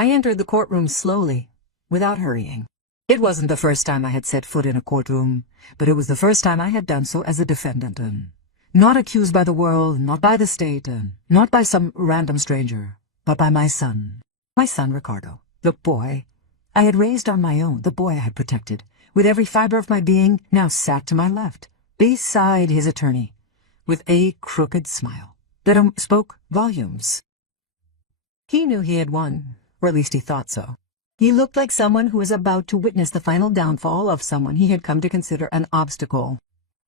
I entered the courtroom slowly, without hurrying. It wasn't the first time I had set foot in a courtroom, but it was the first time I had done so as a defendant. Not accused by the world, not by the state, not by some random stranger, but by my son. My son Ricardo, the boy I had raised on my own, the boy I had protected, with every fiber of my being, now sat to my left, beside his attorney, with a crooked smile that spoke volumes. He knew he had won, or at least he thought so. He looked like someone who was about to witness the final downfall of someone he had come to consider an obstacle.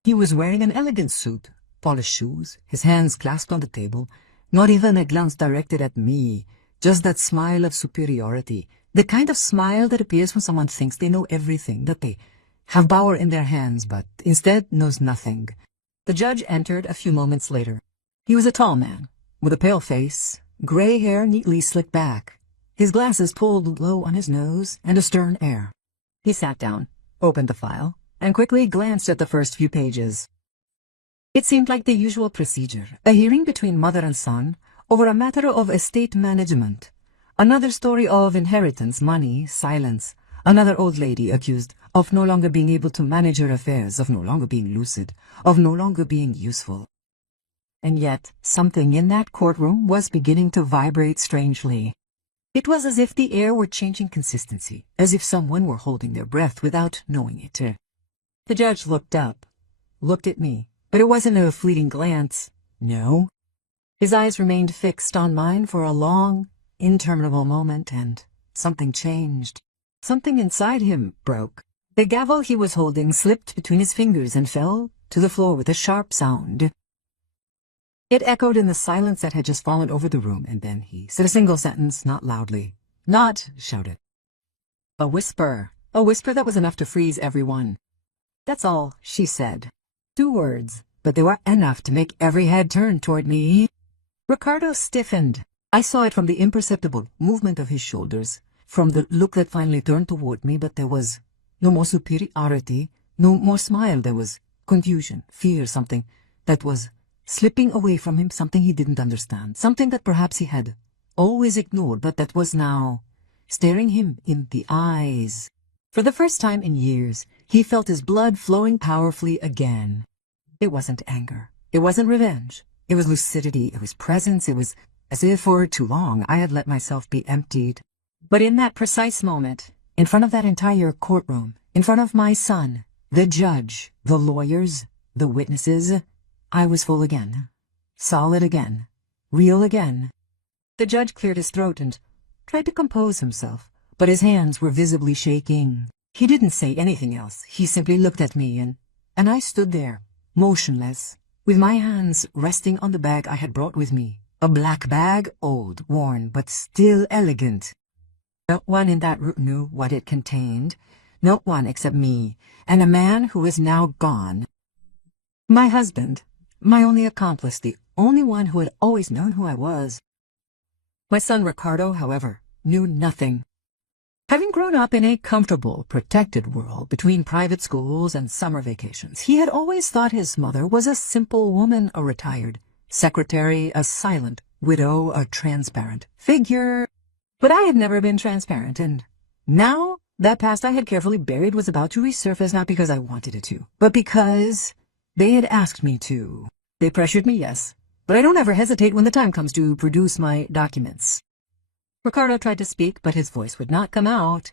He was wearing an elegant suit, polished shoes, his hands clasped on the table, not even a glance directed at me, just that smile of superiority, the kind of smile that appears when someone thinks they know everything, that they have power in their hands, but instead knows nothing. The judge entered a few moments later. He was a tall man, with a pale face, gray hair neatly slicked back, his glasses pulled low on his nose, and a stern air. He sat down, opened the file, and quickly glanced at the first few pages. It seemed like the usual procedure, a hearing between mother and son over a matter of estate management. Another story of inheritance, money, silence. Another old lady accused of no longer being able to manage her affairs, of no longer being lucid, of no longer being useful. And yet, something in that courtroom was beginning to vibrate strangely. It was as if the air were changing consistency, as if someone were holding their breath without knowing it. The judge looked up, looked at me, but it wasn't a fleeting glance. No. His eyes remained fixed on mine for a long, interminable moment, and something changed. Something inside him broke. The gavel he was holding slipped between his fingers and fell to the floor with a sharp sound. It echoed in the silence that had just fallen over the room, and then he said a single sentence, not loudly, not shouted. A whisper that was enough to freeze everyone. "That's all," she said. 2 words, but they were enough to make every head turn toward me. Ricardo stiffened. I saw it from the imperceptible movement of his shoulders, from the look that finally turned toward me, but there was no more superiority, no more smile. There was confusion, fear, something that was slipping away from him, something he didn't understand, something that perhaps he had always ignored, but that was now staring him in the eyes. For the first time in years, he felt his blood flowing powerfully again. It wasn't anger. It wasn't revenge. It was lucidity. It was presence. It was as if for too long I had let myself be emptied. But in that precise moment, in front of that entire courtroom, in front of my son, the judge, the lawyers, the witnesses, I was full again, solid again, real again. The judge cleared his throat and tried to compose himself, but his hands were visibly shaking. He didn't say anything else. He simply looked at me, and I stood there, motionless, with my hands resting on the bag I had brought with me. A black bag, old, worn, but still elegant. No one in that room knew what it contained. No one except me, and a man who is now gone. My husband. My only accomplice, the only one who had always known who I was. My son Ricardo, however, knew nothing. Having grown up in a comfortable, protected world between private schools and summer vacations, he had always thought his mother was a simple woman, a retired secretary, a silent widow, a transparent figure. But I had never been transparent, and now that past I had carefully buried was about to resurface, not because I wanted it to, but because they had asked me to. They pressured me, yes, but I don't ever hesitate when the time comes to produce my documents. Ricardo tried to speak, but his voice would not come out.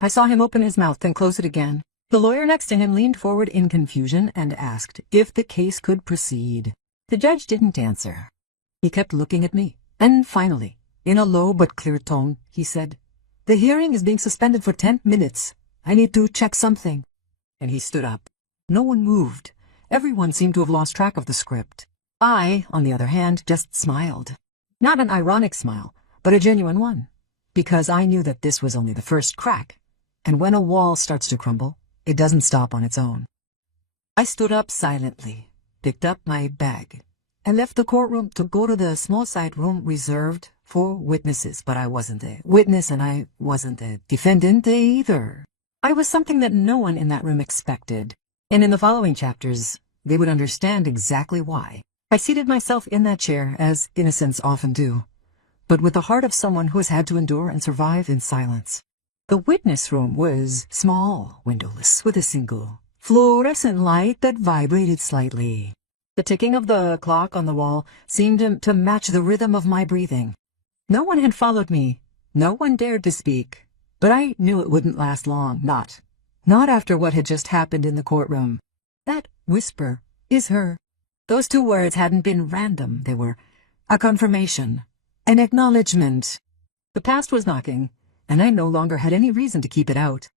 I saw him open his mouth, then close it again. The lawyer next to him leaned forward in confusion and asked if the case could proceed. The judge didn't answer. He kept looking at me, and finally, in a low but clear tone, he said, "The hearing is being suspended for 10 minutes. I need to check something." And he stood up. No one moved. Everyone seemed to have lost track of the script. I, on the other hand, just smiled. Not an ironic smile, but a genuine one, because I knew that this was only the first crack, and when a wall starts to crumble, it doesn't stop on its own. I stood up silently, picked up my bag, and left the courtroom to go to the small side room reserved for witnesses, but I wasn't a witness and I wasn't a defendant either. I was something that no one in that room expected, and in the following chapters, they would understand exactly why. I seated myself in that chair, as innocents often do, but with the heart of someone who has had to endure and survive in silence. The witness room was small, windowless, with a single fluorescent light that vibrated slightly. The ticking of the clock on the wall seemed to match the rhythm of my breathing. No one had followed me. No one dared to speak. But I knew it wouldn't last long. Not after what had just happened in the courtroom. That whisper is her. Those two words hadn't been random. They were a confirmation, an acknowledgement. The past was knocking, and I no longer had any reason to keep it out.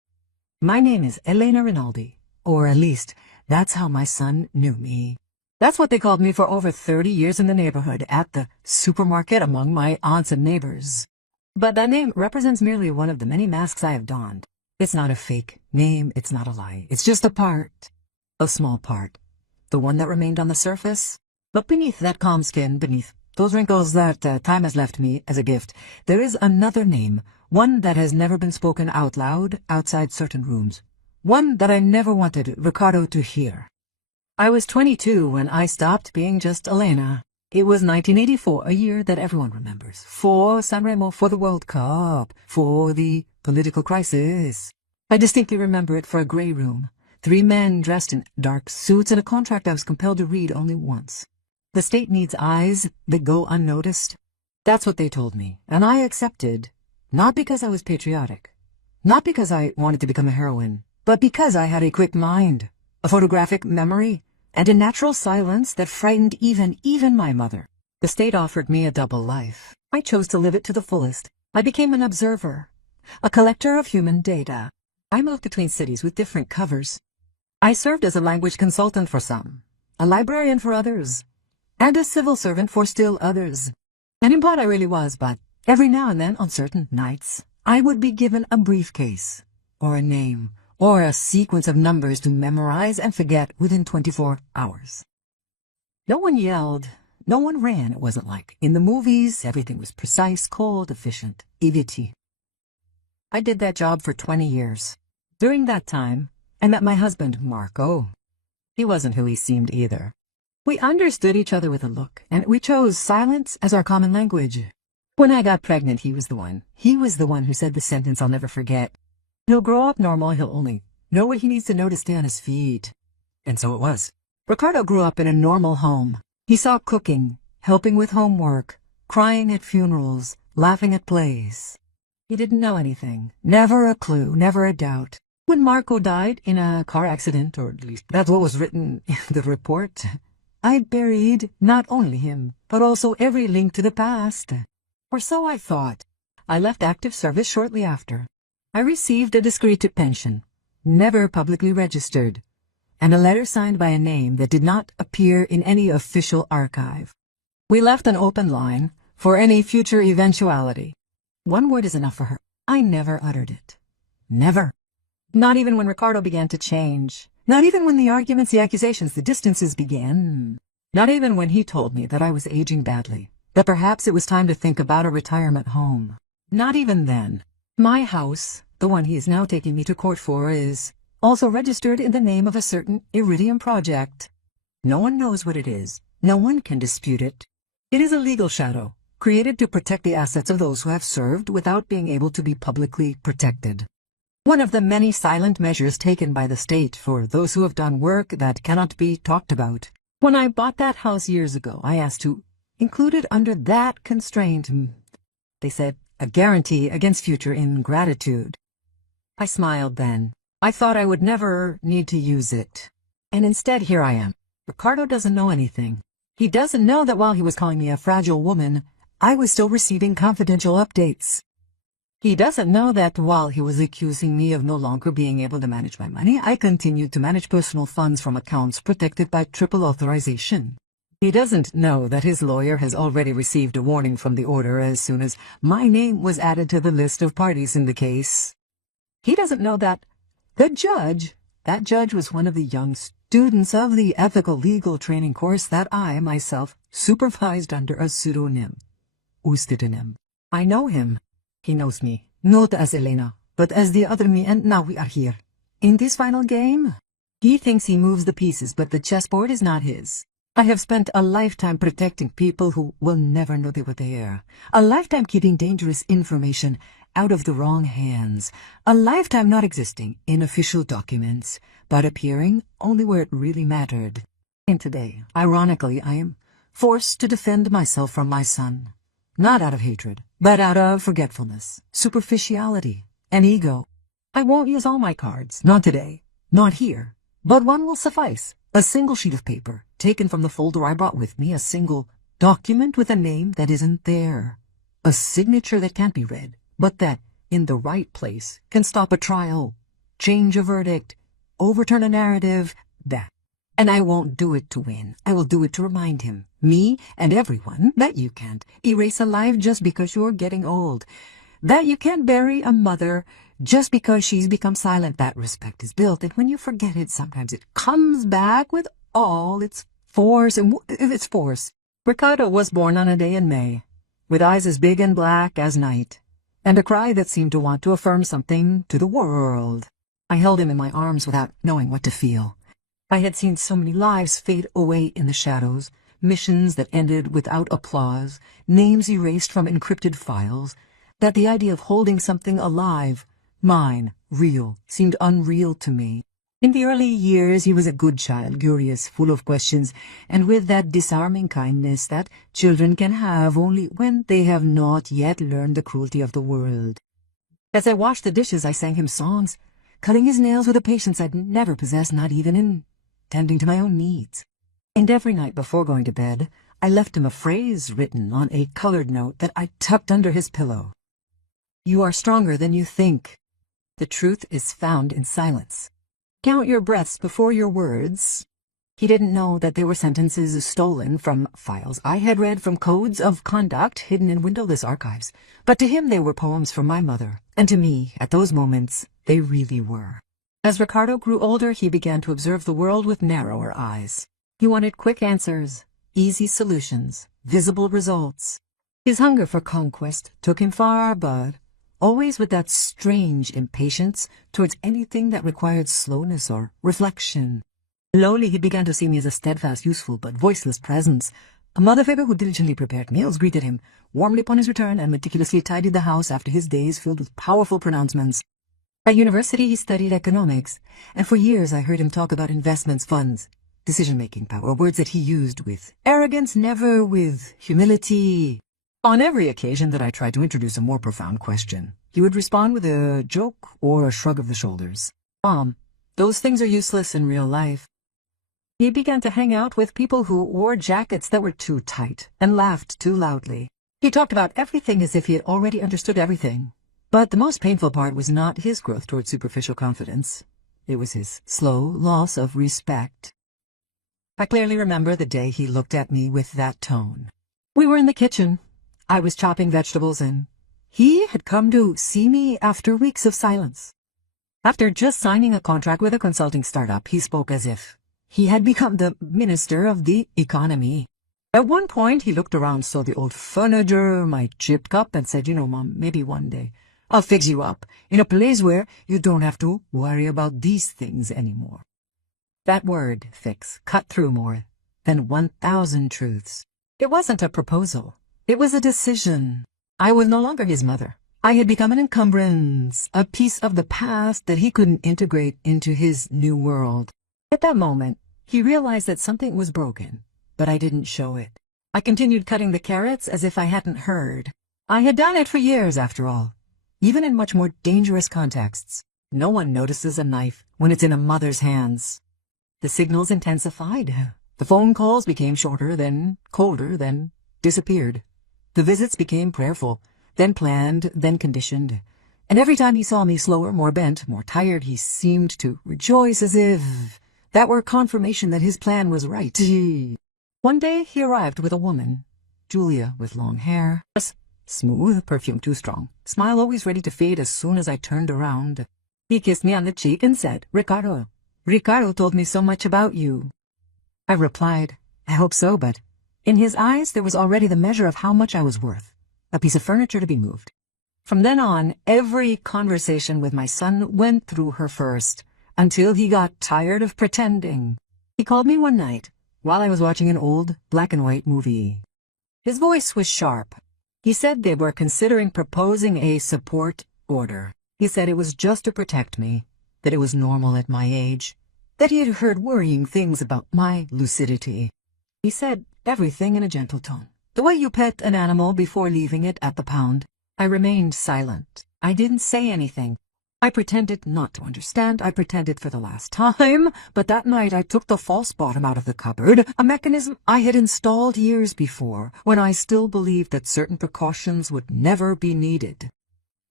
My name is Elena Rinaldi, or at least that's how my son knew me. That's what they called me for over 30 years in the neighborhood, at the supermarket, among my aunts and neighbors. But that name represents merely one of the many masks I have donned. It's not a fake name, it's not a lie. It's just a small part. The one that remained on the surface. But beneath that calm skin, beneath those wrinkles that time has left me as a gift, there is another name, one that has never been spoken out loud outside certain rooms. One that I never wanted Ricardo to hear. I was 22 when I stopped being just Elena. It was 1984, a year that everyone remembers. For Sanremo, for the World Cup, for the political crisis. I distinctly remember it for a grey room. 3 men dressed in dark suits and a contract I was compelled to read only once. The state needs eyes that go unnoticed. That's what they told me, and I accepted. Not because I was patriotic. Not because I wanted to become a heroine, but because I had a quick mind, a photographic memory, and a natural silence that frightened even my mother. The state offered me a double life. I chose to live it to the fullest. I became an observer, a collector of human data. I moved between cities with different covers. I served as a language consultant for some, a librarian for others, and a civil servant for still others. An impot I really was, but every now and then, on certain nights, I would be given a briefcase, or a name, or a sequence of numbers to memorize and forget within 24 hours. No one yelled, no one ran. It wasn't like in the movies. Everything was precise, cold, efficient, EVT. I did that job for 20 years. During that time, I met my husband, Marco. He wasn't who he seemed either. We understood each other with a look, and we chose silence as our common language. When I got pregnant, he was the one. He was the one who said the sentence I'll never forget. He'll grow up normal, he'll only know what he needs to know to stay on his feet. And so it was. Ricardo grew up in a normal home. He saw cooking, helping with homework, crying at funerals, laughing at plays. He didn't know anything. Never a clue, never a doubt. When Marco died in a car accident, or at least that's what was written in the report, I buried not only him, but also every link to the past. Or so I thought. I left active service shortly after. I received a discreet pension, never publicly registered, and a letter signed by a name that did not appear in any official archive. We left an open line for any future eventuality. One word is enough for her. I never uttered it. Never. Not even when Ricardo began to change. Not even when the arguments, the accusations, the distances began. Not even when he told me that I was aging badly, that perhaps it was time to think about a retirement home. Not even then. My house, the one he is now taking me to court for, is also registered in the name of a certain Iridium project. No one knows what it is. No one can dispute it. It is a legal shadow, created to protect the assets of those who have served without being able to be publicly protected. One of the many silent measures taken by the state for those who have done work that cannot be talked about. When I bought that house years ago, I asked to include it under that constraint. They said, a guarantee against future ingratitude. I smiled then. I thought I would never need to use it. And instead, here I am. Ricardo doesn't know anything. He doesn't know that while he was calling me a fragile woman, I was still receiving confidential updates. He doesn't know that while he was accusing me of no longer being able to manage my money, I continued to manage personal funds from accounts protected by triple authorization. He doesn't know that his lawyer has already received a warning from the order as soon as my name was added to the list of parties in the case. He doesn't know that that judge was one of the young students of the ethical legal training course that I, myself, supervised under a pseudonym. I know him. He knows me, not as Elena, but as the other me, and now we are here. In this final game, he thinks he moves the pieces, but the chessboard is not his. I have spent a lifetime protecting people who will never know they were there. A lifetime keeping dangerous information out of the wrong hands. A lifetime not existing in official documents, but appearing only where it really mattered. And today, ironically, I am forced to defend myself from my son. Not out of hatred, but out of forgetfulness, superficiality, and ego. I won't use all my cards, not today, not here, but one will suffice. A single sheet of paper, taken from the folder I brought with me, a single document with a name that isn't there. A signature that can't be read, but that, in the right place, can stop a trial, change a verdict, overturn a narrative, that. And I won't do it to win. I will do it to remind him, me and everyone, that you can't erase a life just because you're getting old. That you can't bury a mother just because she's become silent. That respect is built, and when you forget it, sometimes it comes back with all its force. And its force. Ricardo was born on a day in May, with eyes as big and black as night, and a cry that seemed to want to affirm something to the world. I held him in my arms without knowing what to feel. I had seen so many lives fade away in the shadows, missions that ended without applause, names erased from encrypted files, that the idea of holding something alive, mine, real, seemed unreal to me. In the early years he was a good child, curious, full of questions, and with that disarming kindness that children can have only when they have not yet learned the cruelty of the world. As I washed the dishes, I sang him songs, cutting his nails with a patience I'd never possessed, not even in tending to my own needs. And every night before going to bed, I left him a phrase written on a colored note that I tucked under his pillow. You are stronger than you think. The truth is found in silence. Count your breaths before your words. He didn't know that they were sentences stolen from files I had read, from codes of conduct hidden in windowless archives. But to him they were poems from my mother, and to me, at those moments, they really were. As Ricardo grew older, he began to observe the world with narrower eyes. He wanted quick answers, easy solutions, visible results. His hunger for conquest took him far, but always with that strange impatience towards anything that required slowness or reflection. Slowly he began to see me as a steadfast, useful, but voiceless presence. A mother figure who diligently prepared meals greeted him warmly upon his return and meticulously tidied the house after his days filled with powerful pronouncements. At university he studied economics, and for years I heard him talk about investments, funds, decision-making power, words that he used with arrogance, never with humility. On every occasion that I tried to introduce a more profound question, he would respond with a joke or a shrug of the shoulders. Mom, those things are useless in real life. He began to hang out with people who wore jackets that were too tight and laughed too loudly. He talked about everything as if he had already understood everything. But the most painful part was not his growth toward superficial confidence. It was his slow loss of respect. I clearly remember the day he looked at me with that tone. We were in the kitchen. I was chopping vegetables, and he had come to see me after weeks of silence. After just signing a contract with a consulting startup, he spoke as if he had become the minister of the economy. At one point, he looked around, saw the old furniture, my chipped cup, and said, Mom, maybe one day I'll fix you up in a place where you don't have to worry about these things anymore. That word, fix, cut through more than 1,000 truths. It wasn't a proposal. It was a decision. I was no longer his mother. I had become an encumbrance, a piece of the past that he couldn't integrate into his new world. At that moment, he realized that something was broken, but I didn't show it. I continued cutting the carrots as if I hadn't heard. I had done it for years, after all. Even in much more dangerous contexts, no one notices a knife when it's in a mother's hands. The signals intensified. The phone calls became shorter, then colder, then disappeared. The visits became prayerful, then planned, then conditioned. And every time he saw me slower, more bent, more tired, he seemed to rejoice as if that were confirmation that his plan was right. One day he arrived with a woman, Julia, with long hair. Smooth, perfume too strong, smile always ready to fade as soon as I turned around. He kissed me on the cheek and said, Ricardo told me so much about you. I replied, I hope so, but in his eyes there was already the measure of how much I was worth, a piece of furniture to be moved. From then on, every conversation with my son went through her first, until he got tired of pretending. He called me one night, while I was watching an old black-and-white movie. His voice was sharp. He said they were considering proposing a support order. He said it was just to protect me, that it was normal at my age, that he had heard worrying things about my lucidity. He said everything in a gentle tone, the way you pet an animal before leaving it at the pound. I remained silent. I didn't say anything. I pretended not to understand. I pretended for the last time, but that night I took the false bottom out of the cupboard, a mechanism I had installed years before, when I still believed that certain precautions would never be needed.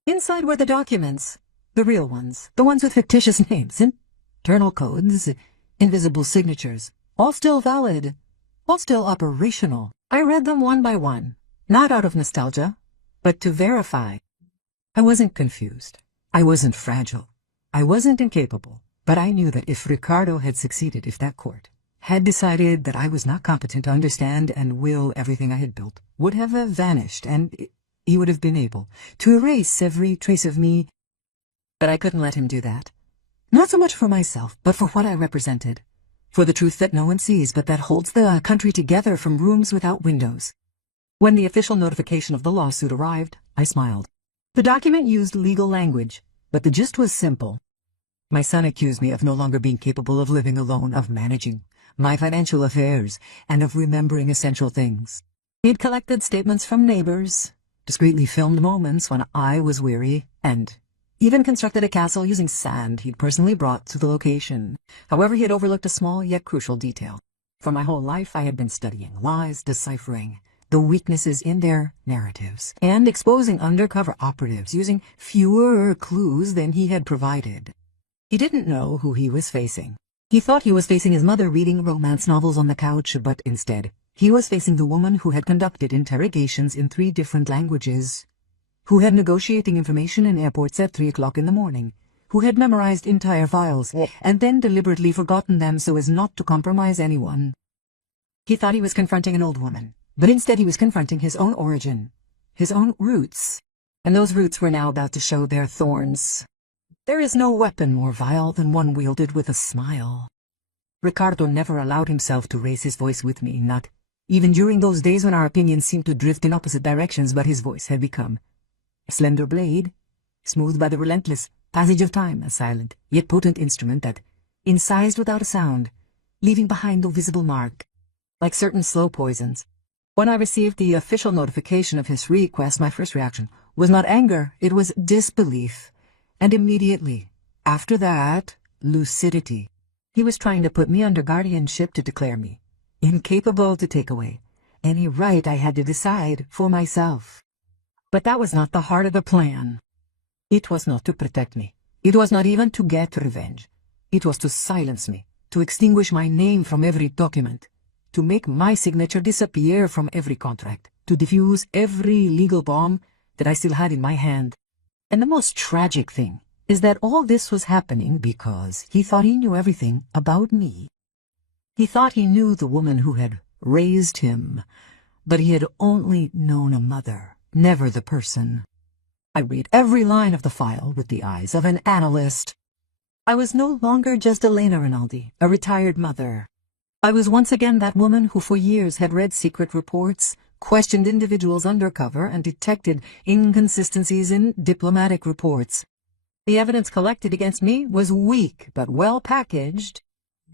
Inside were the documents, the real ones, the ones with fictitious names, internal codes, invisible signatures, all still valid, all still operational. I read them one by one, not out of nostalgia, but to verify. I wasn't confused. I wasn't fragile. I wasn't incapable. But I knew that if Ricardo had succeeded, if that court had decided that I was not competent to understand and will everything I had built, would have vanished, and he would have been able to erase every trace of me. But I couldn't let him do that. Not so much for myself, but for what I represented. For the truth that no one sees, but that holds the country together from rooms without windows. When the official notification of the lawsuit arrived, I smiled. The document used legal language, but the gist was simple. My son accused me of no longer being capable of living alone, of managing my financial affairs, and of remembering essential things. He'd collected statements from neighbors, discreetly filmed moments when I was weary, and even constructed a castle using sand he'd personally brought to the location. However, he had overlooked a small yet crucial detail. For my whole life I had been studying lies, deciphering the weaknesses in their narratives, and exposing undercover operatives using fewer clues than he had provided. He didn't know who he was facing. He thought he was facing his mother reading romance novels on the couch, but instead, he was facing the woman who had conducted interrogations in 3 different languages, who had negotiating information in airports at 3 o'clock in the morning, who had memorized entire files, and then deliberately forgotten them so as not to compromise anyone. He thought he was confronting an old woman, but instead he was confronting his own origin, his own roots, and those roots were now about to show their thorns. There is no weapon more vile than one wielded with a smile. Ricardo never allowed himself to raise his voice with me, not even during those days when our opinions seemed to drift in opposite directions, but his voice had become a slender blade, smoothed by the relentless passage of time, a silent yet potent instrument that incised without a sound, leaving behind no visible mark, like certain slow poisons. When I received the official notification of his request, my first reaction was not anger, it was disbelief. And immediately, after that, lucidity. He was trying to put me under guardianship, to declare me incapable to take away any right I had to decide for myself. But that was not the heart of the plan. It was not to protect me. It was not even to get revenge. It was to silence me, to extinguish my name from every document, to make my signature disappear from every contract, to defuse every legal bomb that I still had in my hand. And the most tragic thing is that all this was happening because he thought he knew everything about me. He thought he knew the woman who had raised him, but he had only known a mother, never the person. I read every line of the file with the eyes of an analyst. I was no longer just Elena Rinaldi, a retired mother. I was once again that woman who for years had read secret reports, questioned individuals undercover, and detected inconsistencies in diplomatic reports. The evidence collected against me was weak but well packaged.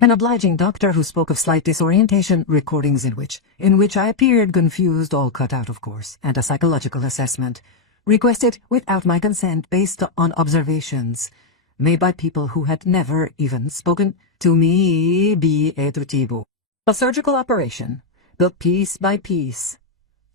An obliging doctor who spoke of slight disorientation, recordings in which I appeared confused, all cut out of course, and a psychological assessment, requested without my consent based on observations made by people who had never even spoken to me. A surgical operation, built piece by piece,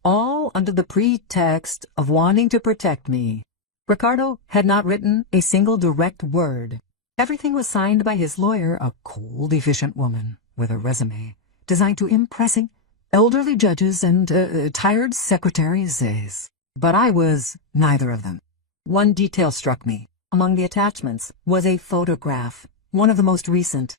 all under the pretext of wanting to protect me. Ricardo had not written a single direct word. Everything was signed by his lawyer, a cold, efficient woman with a resume designed to impressing elderly judges and tired secretaries. But I was neither of them. One detail struck me. Among the attachments was a photograph, one of the most recent.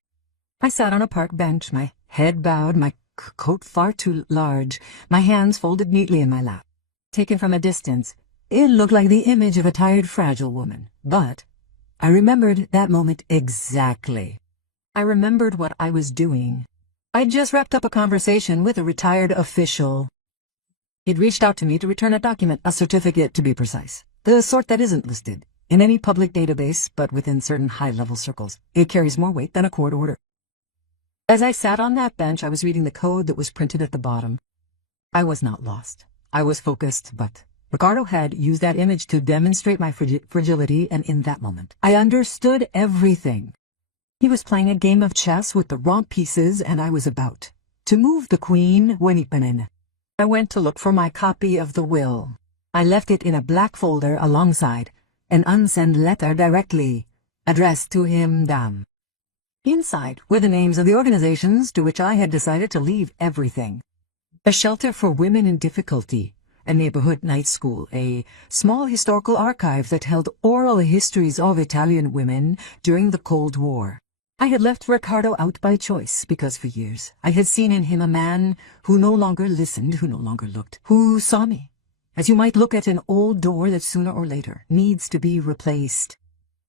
I sat on a park bench, my head bowed, my coat far too large, my hands folded neatly in my lap. Taken from a distance, it looked like the image of a tired, fragile woman, but I remembered that moment exactly. I remembered what I was doing. I'd just wrapped up a conversation with a retired official. He'd reached out to me to return a document, a certificate to be precise, the sort that isn't listed in any public database, but within certain high-level circles. It carries more weight than a court order. As I sat on that bench, I was reading the code that was printed at the bottom. I was not lost. I was focused, but Ricardo had used that image to demonstrate my fragility, and in that moment, I understood everything. He was playing a game of chess with the wrong pieces, and I was about to move the queen when he pen. I went to look for my copy of the will. I left it in a black folder alongside an unsent letter directly addressed to him. Damn. Inside were the names of the organizations to which I had decided to leave everything. A shelter for women in difficulty, a neighborhood night school, a small historical archive that held oral histories of Italian women during the Cold War. I had left Ricardo out by choice because for years I had seen in him a man who no longer listened, who no longer looked, who saw me, as you might look at an old door that sooner or later needs to be replaced.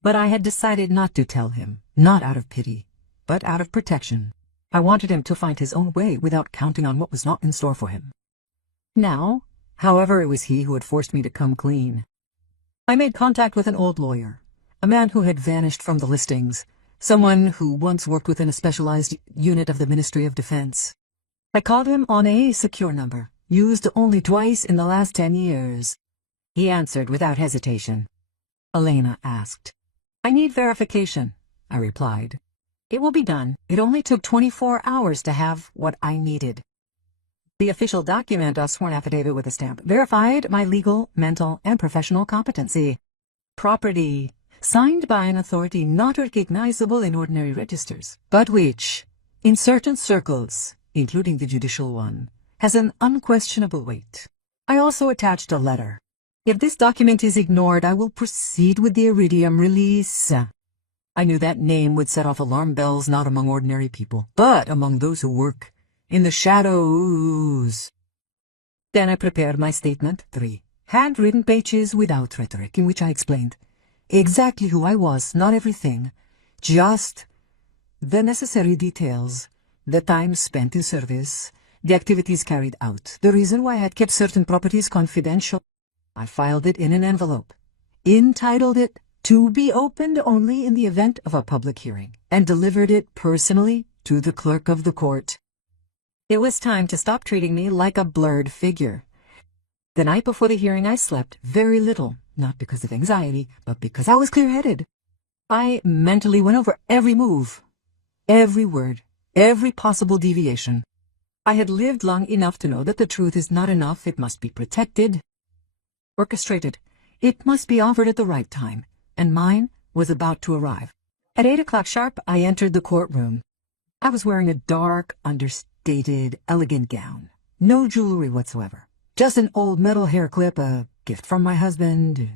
But I had decided not to tell him, not out of pity, but out of protection. I wanted him to find his own way without counting on what was not in store for him. Now, however, it was he who had forced me to come clean. I made contact with an old lawyer, a man who had vanished from the listings, someone who once worked within a specialized unit of the Ministry of Defense. I called him on a secure number, used only twice in the last 10 years. He answered without hesitation. Elena asked. I need verification, I replied. It will be done. It only took 24 hours to have what I needed. The official document, a sworn affidavit with a stamp, verified my legal, mental, and professional competency. Property, signed by an authority not recognizable in ordinary registers, but which, in certain circles, including the judicial one, has an unquestionable weight. I also attached a letter. If this document is ignored, I will proceed with the iridium release. I knew that name would set off alarm bells not among ordinary people, but among those who work in the shadows. Then I prepared my statement, 3 handwritten pages without rhetoric, in which I explained exactly who I was, not everything, just the necessary details, the time spent in service, the activities carried out, the reason why I had kept certain properties confidential. I filed it in an envelope, entitled it to be opened only in the event of a public hearing, and delivered it personally to the clerk of the court. It was time to stop treating me like a blurred figure. The night before the hearing I slept very little, not because of anxiety, but because I was clear-headed. I mentally went over every move, every word, every possible deviation. I had lived long enough to know that the truth is not enough. It must be protected, orchestrated. It must be offered at the right time, and mine was about to arrive. At 8 o'clock sharp, I entered the courtroom. I was wearing a dark, understated, elegant gown. No jewelry whatsoever. Just an old metal hair clip, a gift from my husband.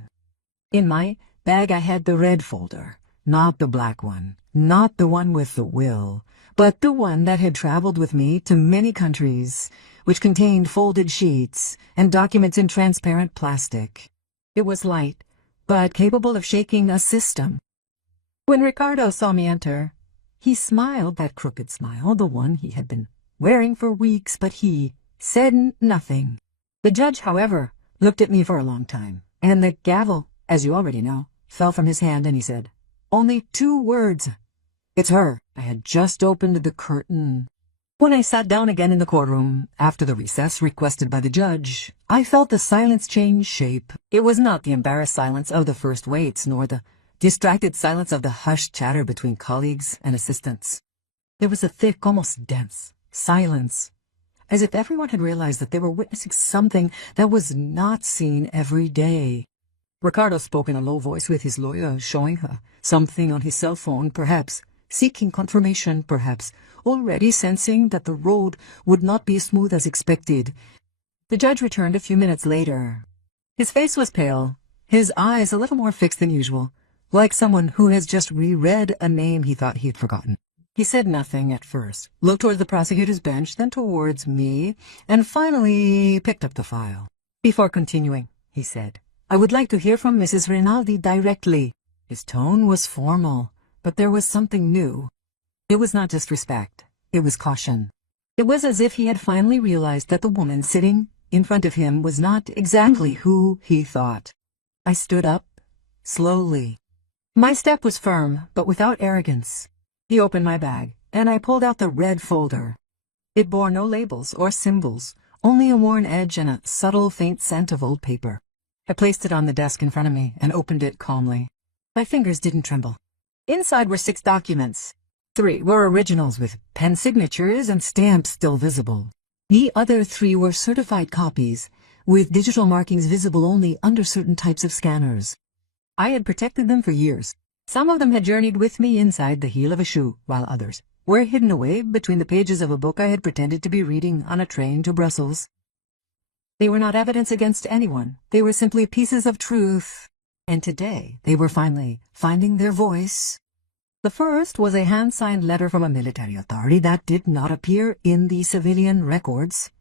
In my bag I had the red folder, not the black one, not the one with the will, but the one that had traveled with me to many countries, which contained folded sheets and documents in transparent plastic. It was light, but capable of shaking a system. When Ricardo saw me enter, he smiled that crooked smile, the one he had been wearing for weeks, but he said nothing. The judge, however, looked at me for a long time, and the gavel, as you already know, fell from his hand, and he said, "Only 2 words. It's her." I had just opened the curtain. When I sat down again in the courtroom, after the recess requested by the judge, I felt the silence change shape. It was not the embarrassed silence of the first waits, nor the distracted silence of the hushed chatter between colleagues and assistants. There was a thick, almost dense silence, as if everyone had realized that they were witnessing something that was not seen every day. Ricardo spoke in a low voice with his lawyer, showing her something on his cell phone, perhaps seeking confirmation, perhaps already sensing that the road would not be as smooth as expected. The judge returned a few minutes later. His face was pale, his eyes a little more fixed than usual, like someone who has just reread a name he thought he had forgotten. He said nothing at first, looked toward the prosecutor's bench, then towards me, and finally picked up the file. "Before continuing," he said, "I would like to hear from Mrs. Rinaldi directly." His tone was formal, but there was something new. It was not just respect, it was caution. It was as if he had finally realized that the woman sitting in front of him was not exactly who he thought. I stood up, slowly. My step was firm, but without arrogance. He opened my bag, and I pulled out the red folder. It bore no labels or symbols, only a worn edge and a subtle, faint scent of old paper. I placed it on the desk in front of me and opened it calmly. My fingers didn't tremble. Inside were 6 documents. 3 were originals with pen signatures and stamps still visible. The other 3 were certified copies, with digital markings visible only under certain types of scanners. I had protected them for years. Some of them had journeyed with me inside the heel of a shoe, while others were hidden away between the pages of a book I had pretended to be reading on a train to Brussels. They were not evidence against anyone. They were simply pieces of truth. And today they were finally finding their voice. The first was a hand-signed letter from a military authority that did not appear in the civilian records.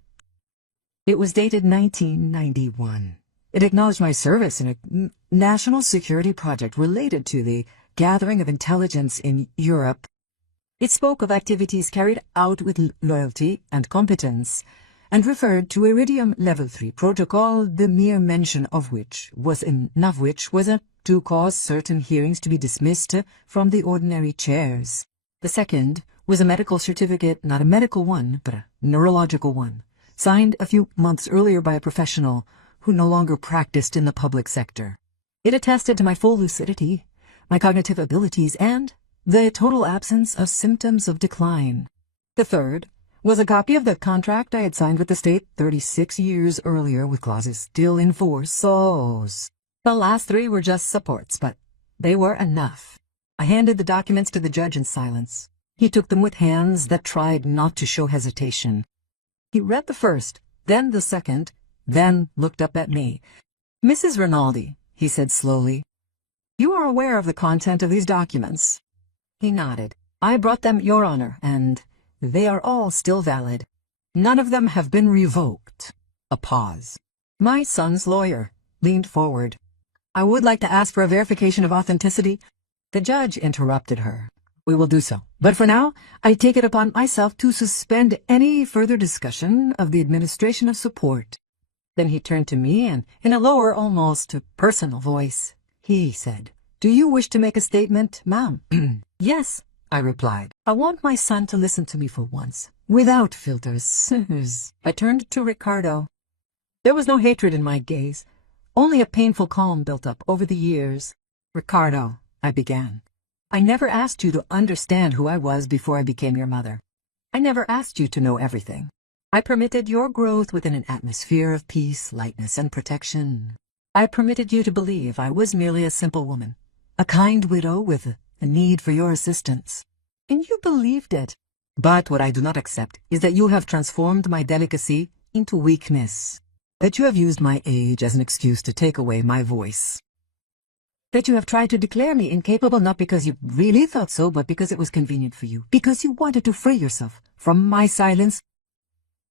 It was dated 1991. It acknowledged my service in a national security project related to the gathering of intelligence in Europe. It spoke of activities carried out with loyalty and competence, and referred to Iridium Level 3 protocol, the mere mention of which was enough to cause certain hearings to be dismissed from the ordinary chairs. The second was a medical certificate, not a medical one, but a neurological one, signed a few months earlier by a professional who no longer practiced in the public sector. It attested to my full lucidity, my cognitive abilities, and the total absence of symptoms of decline. The third was a copy of the contract I had signed with the state 36 years earlier with clauses still in force. The last 3 were just supports, but they were enough. I handed the documents to the judge in silence. He took them with hands that tried not to show hesitation. He read the first, then the second, then looked up at me. "Mrs. Rinaldi," he said slowly, "you are aware of the content of these documents?" He nodded. "I brought them, Your Honor, and they are all still valid. None of them have been revoked." A pause. My son's lawyer leaned forward. "I would like to ask for a verification of authenticity." The judge interrupted her. "We will do so. But for now, I take it upon myself to suspend any further discussion of the administration of support." Then he turned to me and, in a lower, almost personal voice, he said, "Do you wish to make a statement, ma'am?" "Yes," I replied. "I want my son to listen to me for once, without filters." I turned to Ricardo. There was no hatred in my gaze, only a painful calm built up over the years. "Ricardo," I began, "I never asked you to understand who I was before I became your mother. I never asked you to know everything. I permitted your growth within an atmosphere of peace, lightness, and protection. I permitted you to believe I was merely a simple woman, a kind widow with a need for your assistance. And you believed it. But what I do not accept is that you have transformed my delicacy into weakness, that you have used my age as an excuse to take away my voice, that you have tried to declare me incapable not because you really thought so, but because it was convenient for you, because you wanted to free yourself from my silence."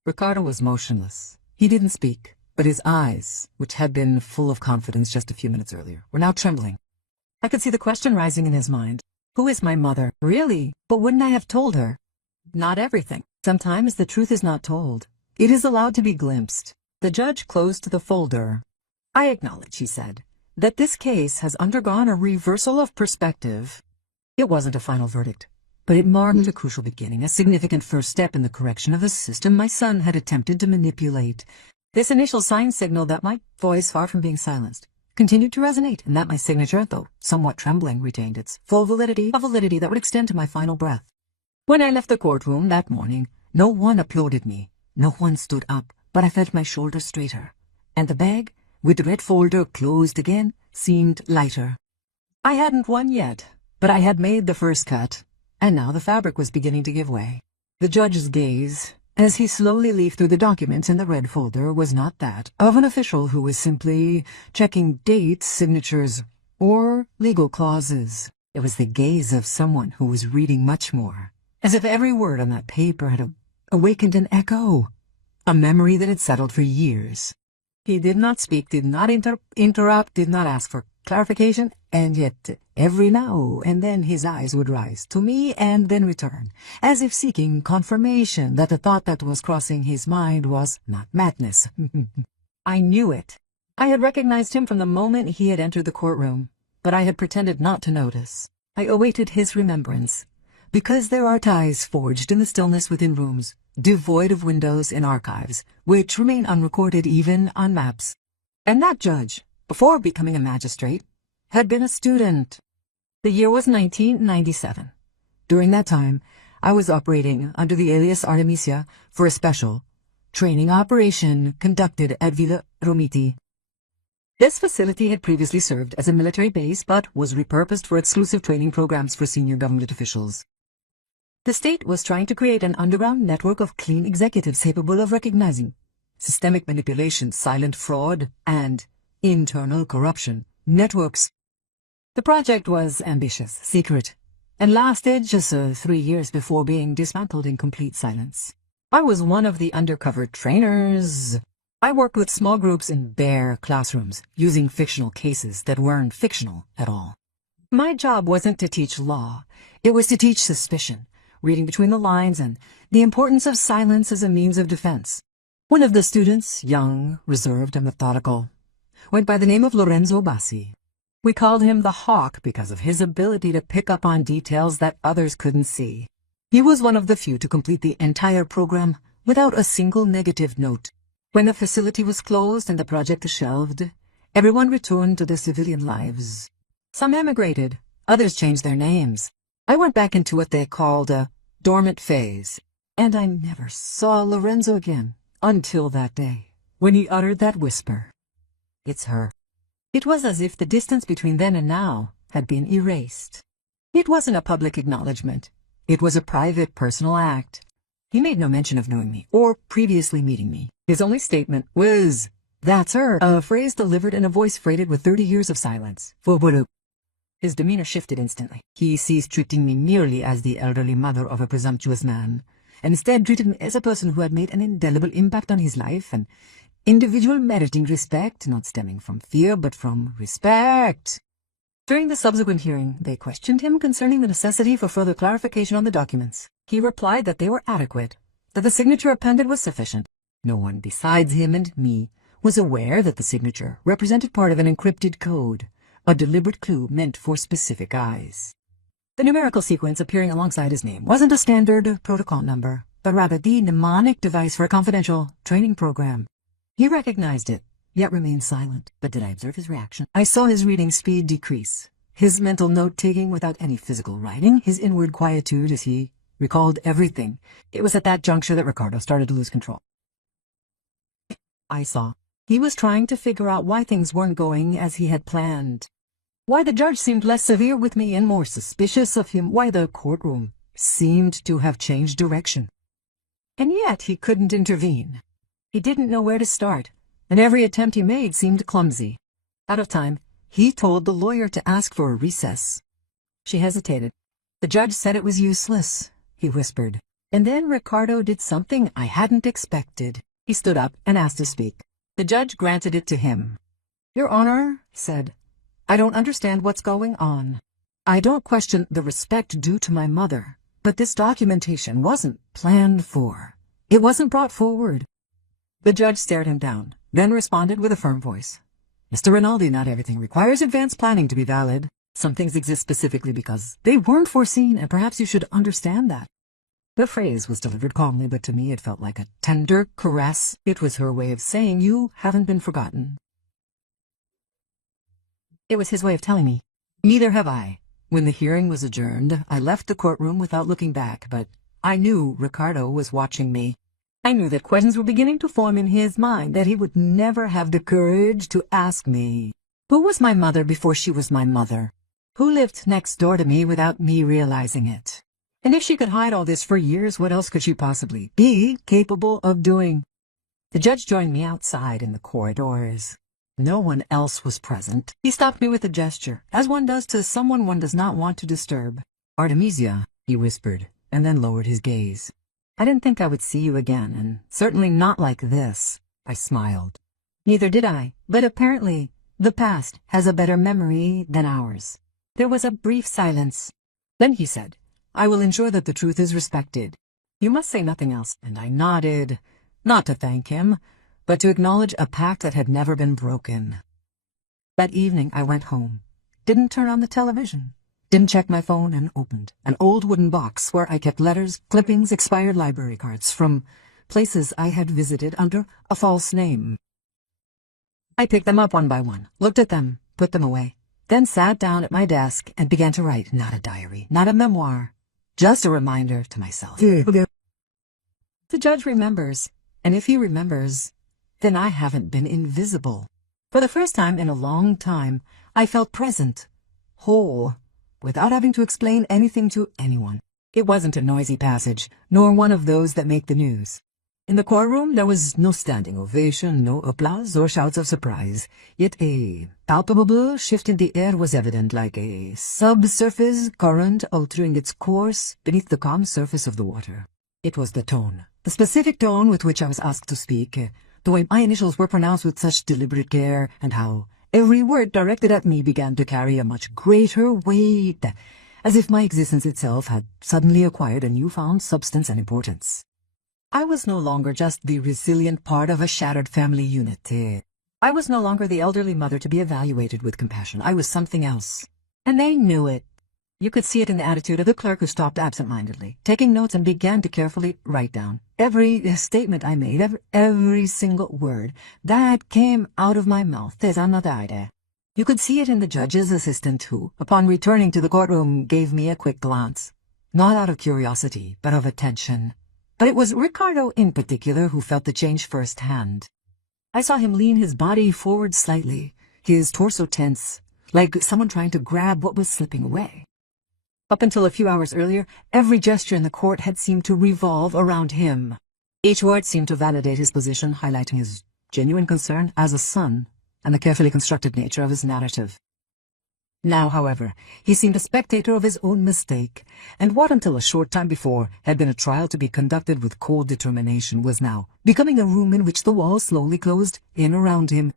Ricardo was motionless. He didn't speak, but his eyes, which had been full of confidence just a few minutes earlier, were now trembling. I could see the question rising in his mind. Who is my mother? Really? But wouldn't I have told her? Not everything. Sometimes the truth is not told. It is allowed to be glimpsed. The judge closed the folder. "I acknowledge," he said, "that this case has undergone a reversal of perspective. It wasn't a final verdict, but it marked a crucial beginning, a significant first step in the correction of a system my son had attempted to manipulate. This initial sign signaled that my voice, far from being silenced, continued to resonate, and that my signature, though somewhat trembling, retained its full validity, a validity that would extend to my final breath. When I left the courtroom that morning, no one applauded me, no one stood up, but I felt my shoulders straighter, and the bag, with the red folder closed again, seemed lighter. I hadn't won yet, but I had made the first cut, and now the fabric was beginning to give way. The judge's gaze, as he slowly leafed through the documents in the red folder, was not that of an official who was simply checking dates, signatures, or legal clauses. It was the gaze of someone who was reading much more, as if every word on that paper had awakened an echo, a memory that had settled for years. He did not speak, did not interrupt, did not ask for clarification, and yet every now and then his eyes would rise to me and then return, as if seeking confirmation that the thought that was crossing his mind was not madness. I knew it. I had recognized him from the moment he had entered the courtroom, but I had pretended not to notice. I awaited his remembrance, because there are ties forged in the stillness within rooms, devoid of windows and archives, which remain unrecorded even on maps. And that judge, before becoming a magistrate, had been a student. The year was 1997. During that time, I was operating under the alias Artemisia for a special training operation conducted at Villa Romiti. This facility had previously served as a military base but was repurposed for exclusive training programs for senior government officials. The state was trying to create an underground network of clean executives capable of recognizing systemic manipulation, silent fraud, and internal corruption networks. The project was ambitious, secret, and lasted just 3 years before being dismantled in complete silence. I was one of the undercover trainers. I worked with small groups in bare classrooms, using fictional cases that weren't fictional at all. My job wasn't to teach law, it was to teach suspicion, reading between the lines, and the importance of silence as a means of defense. One of the students, young, reserved, and methodical, went by the name of Lorenzo Bassi. We called him the Hawk because of his ability to pick up on details that others couldn't see. He was one of the few to complete the entire program without a single negative note. When the facility was closed and the project shelved, everyone returned to their civilian lives. Some emigrated, others changed their names. I went back into what they called a dormant phase, and I never saw Lorenzo again until that day, when he uttered that whisper. It's her. It was as if the distance between then and now had been erased. It wasn't a public acknowledgement. It was a private, personal act. He made no mention of knowing me or previously meeting me. His only statement was, "That's her," a phrase delivered in a voice freighted with 30 years of silence. His demeanor shifted instantly. He ceased treating me merely as the elderly mother of a presumptuous man, and instead treated me as a person who had made an indelible impact on his life, an individual meriting respect, not stemming from fear, but from respect. During the subsequent hearing, they questioned him concerning the necessity for further clarification on the documents. He replied that they were adequate, that the signature appended was sufficient. No one besides him and me was aware that the signature represented part of an encrypted code, a deliberate clue meant for specific eyes. The numerical sequence appearing alongside his name wasn't a standard protocol number, but rather the mnemonic device for a confidential training program. He recognized it, yet remained silent. But did I observe his reaction? I saw his reading speed decrease, his mental note-taking without any physical writing, his inward quietude as he recalled everything. It was at that juncture that Ricardo started to lose control. I saw. He was trying to figure out why things weren't going as he had planned. Why the judge seemed less severe with me and more suspicious of him. Why the courtroom seemed to have changed direction. And yet he couldn't intervene. He didn't know where to start, and every attempt he made seemed clumsy. Out of time, he told the lawyer to ask for a recess. She hesitated. The judge said it was useless, he whispered. And then Ricardo did something I hadn't expected. He stood up and asked to speak. The judge granted it to him. "Your Honor," he said, "I don't understand what's going on. I don't question the respect due to my mother, but this documentation wasn't planned for. It wasn't brought forward." The judge stared him down, then responded with a firm voice. "Mr. Rinaldi, not everything requires advanced planning to be valid. Some things exist specifically because they weren't foreseen, and perhaps you should understand that." The phrase was delivered calmly, but to me it felt like a tender caress. It was her way of saying, "You haven't been forgotten." It was his way of telling me, "Neither have I." When the hearing was adjourned, I left the courtroom without looking back, but I knew Ricardo was watching me. I knew that questions were beginning to form in his mind that he would never have the courage to ask me. Who was my mother before she was my mother? Who lived next door to me without me realizing it? And if she could hide all this for years, what else could she possibly be capable of doing? The judge joined me outside in the corridors. No one else was present. He stopped me with a gesture, as one does to someone one does not want to disturb. "Artemisia," he whispered, and then lowered his gaze. "I didn't think I would see you again, and certainly not like this." I smiled. Neither did I, but apparently The past has a better memory than ours. There was a brief silence. Then he said, "I will ensure that the truth is respected. You must say nothing else." And I nodded, not to thank him, but to acknowledge a pact that had never been broken. That evening I went home, didn't turn on the television, didn't check my phone, and opened an old wooden box where I kept letters, clippings, expired library cards from places I had visited under a false name. I picked them up one by one, looked at them, put them away, then sat down at my desk and began to write. Not a diary, not a memoir, just a reminder to myself. The judge remembers, and if he remembers, then I haven't been invisible. For the first time in a long time, I felt present, whole, without having to explain anything to anyone. It wasn't a noisy passage, nor one of those that make the news. In the courtroom there was no standing ovation, no applause or shouts of surprise, yet a palpable shift in the air was evident, like a subsurface current altering its course beneath the calm surface of the water. It was the tone, the specific tone with which I was asked to speak, the way my initials were pronounced with such deliberate care, and how every word directed at me began to carry a much greater weight, as if my existence itself had suddenly acquired a newfound substance and importance. I was no longer just the resilient part of a shattered family unit. I was no longer the elderly mother to be evaluated with compassion. I was something else. And they knew it. You could see it in the attitude of the clerk, who stopped absent-mindedly, taking notes, and began to carefully write down every statement I made, every single word that came out of my mouth. You could see it in the judge's assistant, who, upon returning to the courtroom, gave me a quick glance, not out of curiosity, but of attention. But it was Ricardo in particular who felt the change firsthand. I saw him lean his body forward slightly, his torso tense, like someone trying to grab what was slipping away. Up until a few hours earlier, every gesture in the court had seemed to revolve around him. Each word seemed to validate his position, highlighting his genuine concern as a son and the carefully constructed nature of his narrative. Now, however, he seemed a spectator of his own mistake, and what until a short time before had been a trial to be conducted with cold determination was now becoming a room in which the walls slowly closed in around him.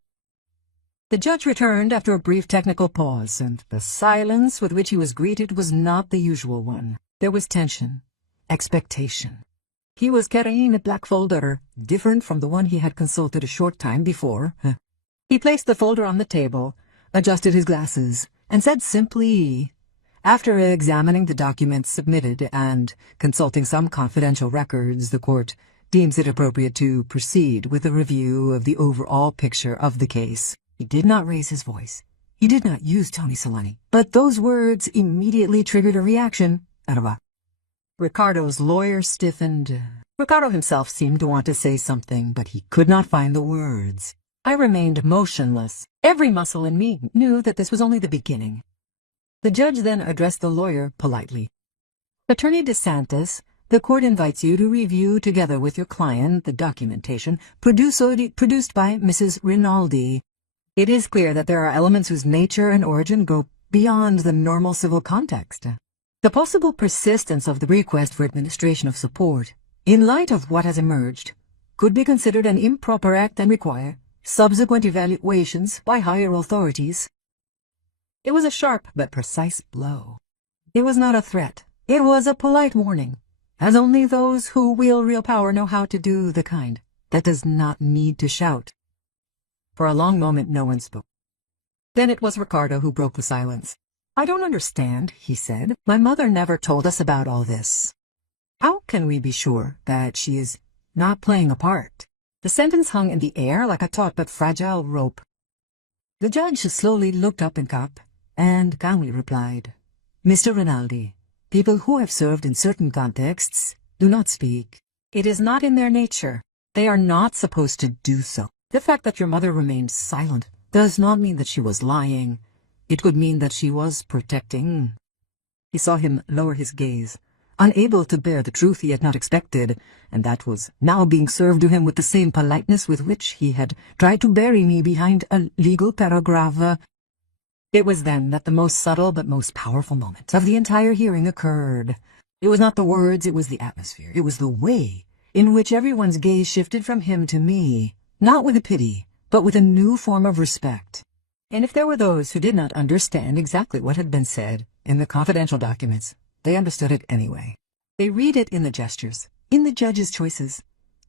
The judge returned after a brief technical pause, and the silence with which he was greeted was not the usual one. There was tension, expectation. He was carrying a black folder, different from the one he had consulted a short time before. He placed the folder on the table, adjusted his glasses, and said simply, "After examining the documents submitted and consulting some confidential records, the court deems it appropriate to proceed with a review of the overall picture of the case." He did not raise his voice. He did not use Tony Solani, but those words immediately triggered a reaction. Ricardo's lawyer stiffened. Ricardo himself seemed to want to say something, but he could not find the words. I remained motionless. Every muscle in me knew that this was only the beginning. The judge then addressed the lawyer politely. "Attorney DeSantis, the court invites you to review together with your client the documentation produced by Mrs. Rinaldi. It is clear that there are elements whose nature and origin go beyond the normal civil context. The possible persistence of the request for administration of support, in light of what has emerged, could be considered an improper act and require subsequent evaluations by higher authorities." It was a sharp but precise blow. It was not a threat. It was a polite warning, as only those who wield real power know how to do, the kind that does not need to shout. For a long moment no one spoke. Then it was Ricardo who broke the silence. "I don't understand," he said. "My mother never told us about all this. How can we be sure that she is not playing a part?" The sentence hung in the air like a taut but fragile rope. The judge slowly looked up in cap and calmly replied, "Mr. Rinaldi, people who have served in certain contexts do not speak. It is not in their nature. They are not supposed to do so. The fact that your mother remained silent does not mean that she was lying. It could mean that she was protecting." He saw him lower his gaze, unable to bear the truth he had not expected, and that was now being served to him with the same politeness with which he had tried to bury me behind a legal paragraph. It was then that the most subtle but most powerful moment of the entire hearing occurred. It was not the words, it was the atmosphere, it was the way in which everyone's gaze shifted from him to me, not with a pity, but with a new form of respect. And if there were those who did not understand exactly what had been said in the confidential documents, they understood it anyway. They read it in the gestures, in the judge's choices,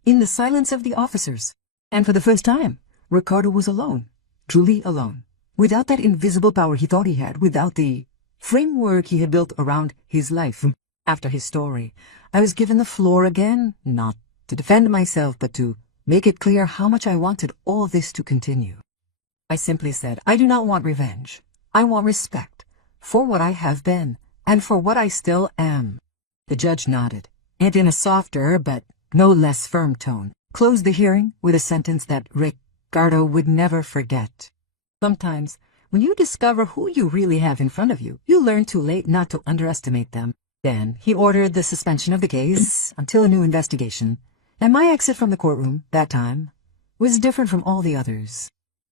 in the silence of the officers. And for the first time, Ricardo was alone, truly alone, without that invisible power he thought he had, without the framework he had built around his life. After his story, I was given the floor again, not to defend myself, but to make it clear how much I wanted all this to continue. I simply said, I do not want revenge. I want respect for what I have been and for what I still am. The judge nodded, and in a softer but no less firm tone, closed the hearing with a sentence that Ricardo would never forget. Sometimes, when you discover who you really have in front of you, you learn too late not to underestimate them. Then he ordered the suspension of the case until a new investigation, and my exit from the courtroom, that time, was different from all the others.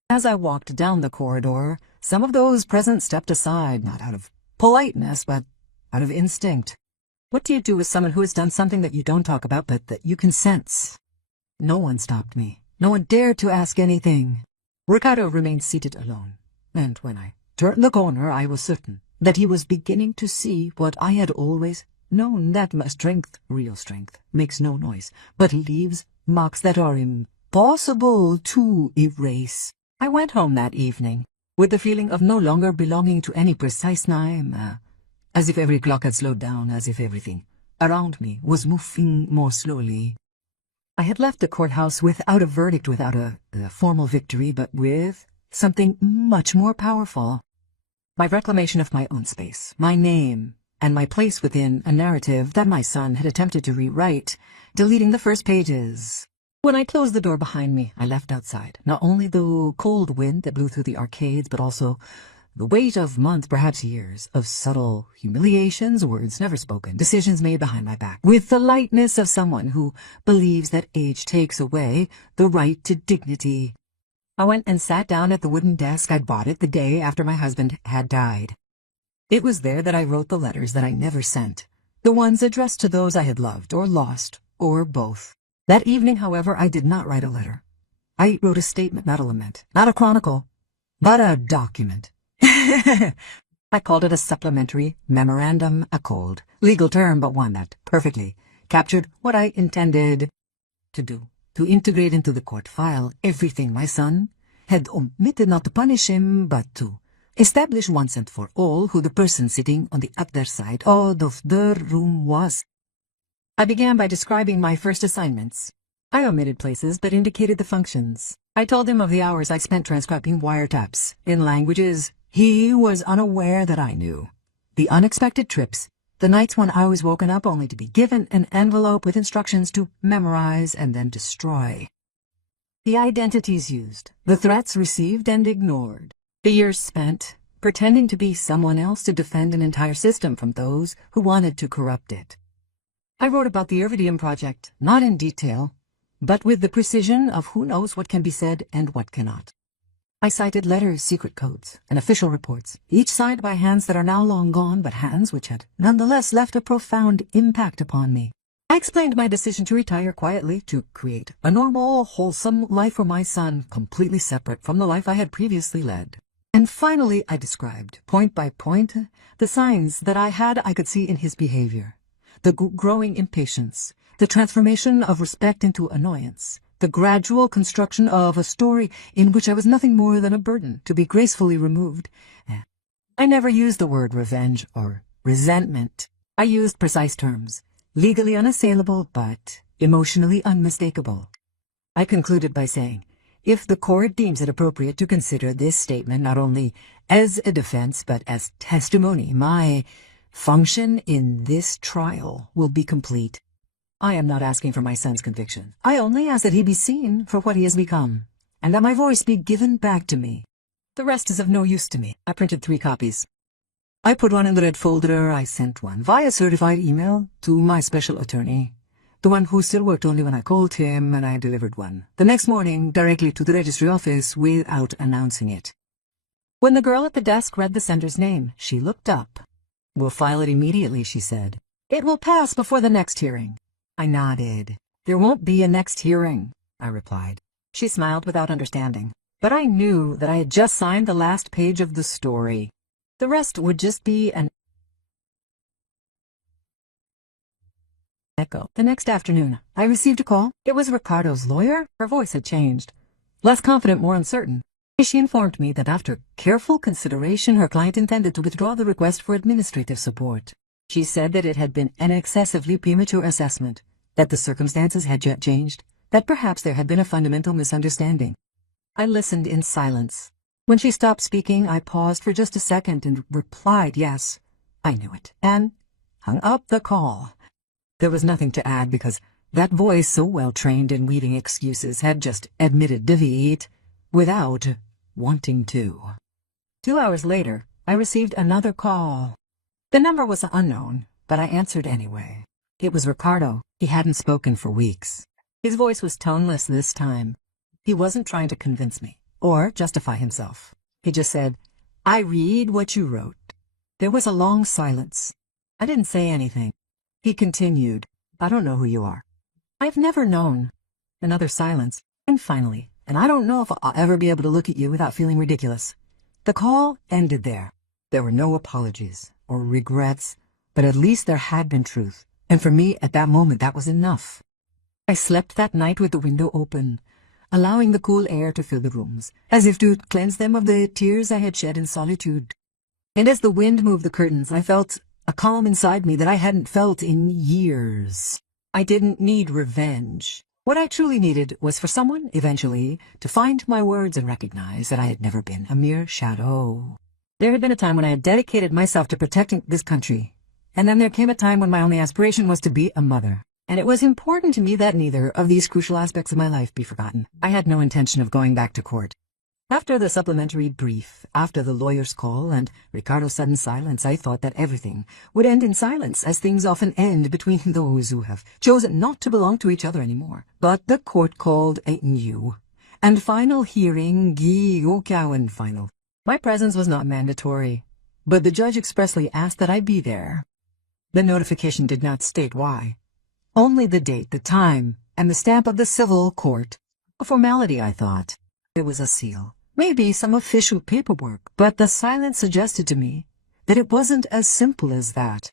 As I walked down the corridor, some of those present stepped aside, not out of politeness, but out of instinct. What do you do with someone who has done something that you don't talk about, but that you can sense? No one stopped me. No one dared to ask anything. Ricardo remained seated alone, and when I turned the corner, I was certain that he was beginning to see what I had always known, that my strength, real strength, makes no noise, but leaves marks that are impossible to erase. I went home that evening with the feeling of no longer belonging to any precise time, as if every clock had slowed down, as if everything around me was moving more slowly. I had left the courthouse without a verdict, without a formal victory, but with something much more powerful. My reclamation of my own space, my name, and my place within a narrative that my son had attempted to rewrite, deleting the first pages. When I closed the door behind me, I left outside not only the cold wind that blew through the arcades, but also the weight of months, perhaps years, of subtle humiliations, words never spoken, decisions made behind my back, with the lightness of someone who believes that age takes away the right to dignity. I went and sat down at the wooden desk. I'd bought it the day after my husband had died. It was there that I wrote the letters that I never sent, the ones addressed to those I had loved or lost, or both. That evening, however, I did not write a letter. I wrote a statement, not a lament, not a chronicle, but a document. I called it a supplementary memorandum, a cold, legal term, but one that perfectly captured what I intended to do. To integrate into the court file everything my son had omitted, not to punish him, but to establish once and for all who the person sitting on the other side of the room was. I began by describing my first assignments. I omitted places but indicated the functions. I told him of the hours I spent transcribing wiretaps in languages he was unaware that I knew. The unexpected trips, the nights when I was woken up only to be given an envelope with instructions to memorize and then destroy. The identities used, the threats received and ignored, the years spent pretending to be someone else to defend an entire system from those who wanted to corrupt it. I wrote about the Iridium project, not in detail, but with the precision of who knows what can be said and what cannot. I cited letters, secret codes, and official reports, each signed by hands that are now long gone, but hands which had nonetheless left a profound impact upon me. I explained my decision to retire quietly, to create a normal, wholesome life for my son, completely separate from the life I had previously led. And finally, I described, point by point, the signs that I could see in his behavior. The growing impatience, the transformation of respect into annoyance, the gradual construction of a story in which I was nothing more than a burden to be gracefully removed. I never used the word revenge or resentment. I used precise terms, legally unassailable but emotionally unmistakable. I concluded by saying, if the court deems it appropriate to consider this statement not only as a defense but as testimony, my function in this trial will be complete. I am not asking for my son's conviction. I only ask that he be seen for what he has become, and that my voice be given back to me. The rest is of no use to me. I printed 3 copies. I put one in the red folder. I sent one via certified email to my special attorney, the one who still worked only when I called him, and I delivered one the next morning directly to the registry office without announcing it. When the girl at the desk read the sender's name, she looked up. "We'll file it immediately," she said. "It will pass before the next hearing." I nodded. "There won't be a next hearing," I replied. She smiled without understanding. but I knew that I had just signed the last page of the story. The rest would just be an echo. The next afternoon, I received a call. It was Ricardo's lawyer. Her voice had changed. Less confident, more uncertain. She informed me that after careful consideration, her client intended to withdraw the request for administrative support. She said that it had been an excessively premature assessment, that the circumstances had yet changed, that perhaps there had been a fundamental misunderstanding. I listened in silence. When she stopped speaking, I paused for just a second and replied yes. I knew it, and hung up the call. There was nothing to add because that voice, so well trained in weeding excuses, had just admitted defeat without wanting to. 2 hours later, I received another call. The number was unknown, but I answered anyway. It was Ricardo. He hadn't spoken for weeks. His voice was toneless this time. He wasn't trying to convince me or justify himself. He just said, "I read what you wrote." There was a long silence. I didn't say anything. He continued, "I don't know who you are. I've never known." Another silence. And finally, "And I don't know if I'll ever be able to look at you without feeling ridiculous." The call ended there. There were no apologies or regrets, but at least there had been truth. And for me, at that moment, that was enough. I slept that night with the window open, allowing the cool air to fill the rooms, as if to cleanse them of the tears I had shed in solitude. And as the wind moved the curtains, I felt a calm inside me that I hadn't felt in years. I didn't need revenge. What I truly needed was for someone, eventually, to find my words and recognize that I had never been a mere shadow. There had been a time when I had dedicated myself to protecting this country, and then there came a time when my only aspiration was to be a mother. And it was important to me that neither of these crucial aspects of my life be forgotten. I had no intention of going back to court. After the supplementary brief, after the lawyer's call, and Ricardo's sudden silence, I thought that everything would end in silence, as things often end between those who have chosen not to belong to each other anymore. But the court called a new and final hearing, final. My presence was not mandatory, but the judge expressly asked that I be there. The notification did not state why. Only the date, the time, and the stamp of the civil court. A formality, I thought. It was a seal. Maybe some official paperwork, but the silence suggested to me that it wasn't as simple as that.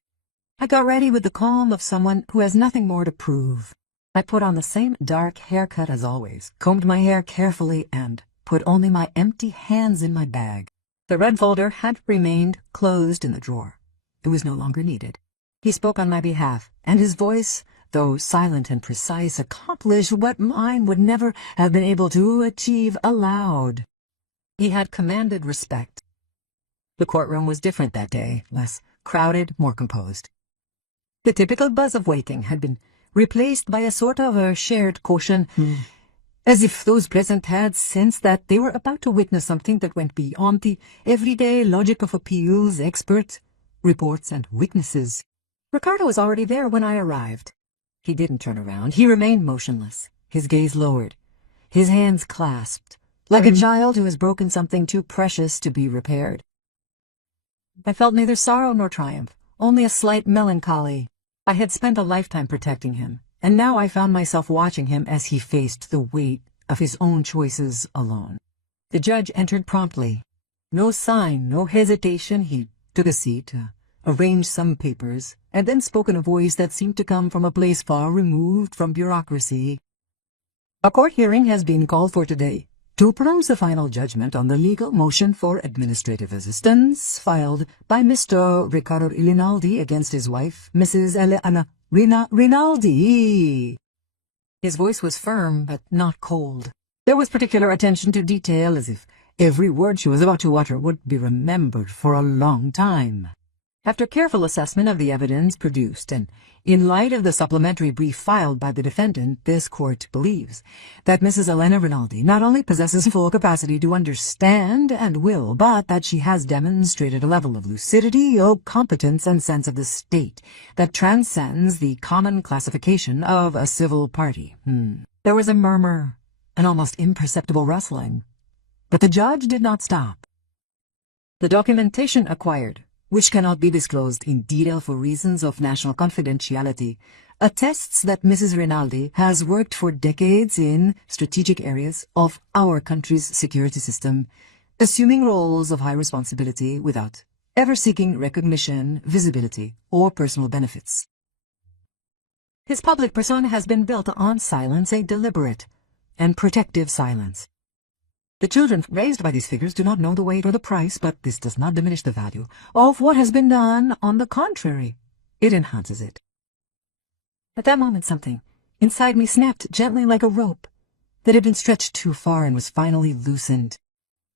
I got ready with the calm of someone who has nothing more to prove. I put on the same dark haircut as always, combed my hair carefully, and put only my empty hands in my bag. The red folder had remained closed in the drawer. It was no longer needed. He spoke on my behalf, and his voice, though silent and precise, accomplished what mine would never have been able to achieve aloud. He had commanded respect. The courtroom was different that day, less crowded, more composed. The typical buzz of waiting had been replaced by a sort of a shared caution, as if those present had sensed that they were about to witness something that went beyond the everyday logic of appeals, experts, reports, and witnesses. Ricardo was already there when I arrived. He didn't turn around. He remained motionless, his gaze lowered, his hands clasped, like a child who has broken something too precious to be repaired. I felt neither sorrow nor triumph, only a slight melancholy. I had spent a lifetime protecting him, and now I found myself watching him as he faced the weight of his own choices alone. The judge entered promptly. No sign, no hesitation. He took a seat, arranged some papers, and then spoke in a voice that seemed to come from a place far removed from bureaucracy. "A court hearing has been called for today to pronounce a final judgment on the legal motion for administrative assistance filed by Mr. Riccardo Rinaldi against his wife, Mrs. Elena Rinaldi." His voice was firm, but not cold. There was particular attention to detail, as if every word she was about to utter would be remembered for a long time. After careful assessment of the evidence produced, and in light of the supplementary brief filed by the defendant, this court believes that Mrs. Elena Rinaldi not only possesses full capacity to understand and will, but that she has demonstrated a level of lucidity, competence, and sense of the state that transcends the common classification of a civil party. There was a murmur, an almost imperceptible rustling, but the judge did not stop. The documentation acquired, which cannot be disclosed in detail for reasons of national confidentiality, attests that Mrs. Rinaldi has worked for decades in strategic areas of our country's security system, assuming roles of high responsibility without ever seeking recognition, visibility, or personal benefits. His public persona has been built on silence, a deliberate and protective silence. The children raised by these figures do not know the weight or the price, but this does not diminish the value of what has been done. On the contrary, it enhances it. At that moment, something inside me snapped gently like a rope that had been stretched too far and was finally loosened.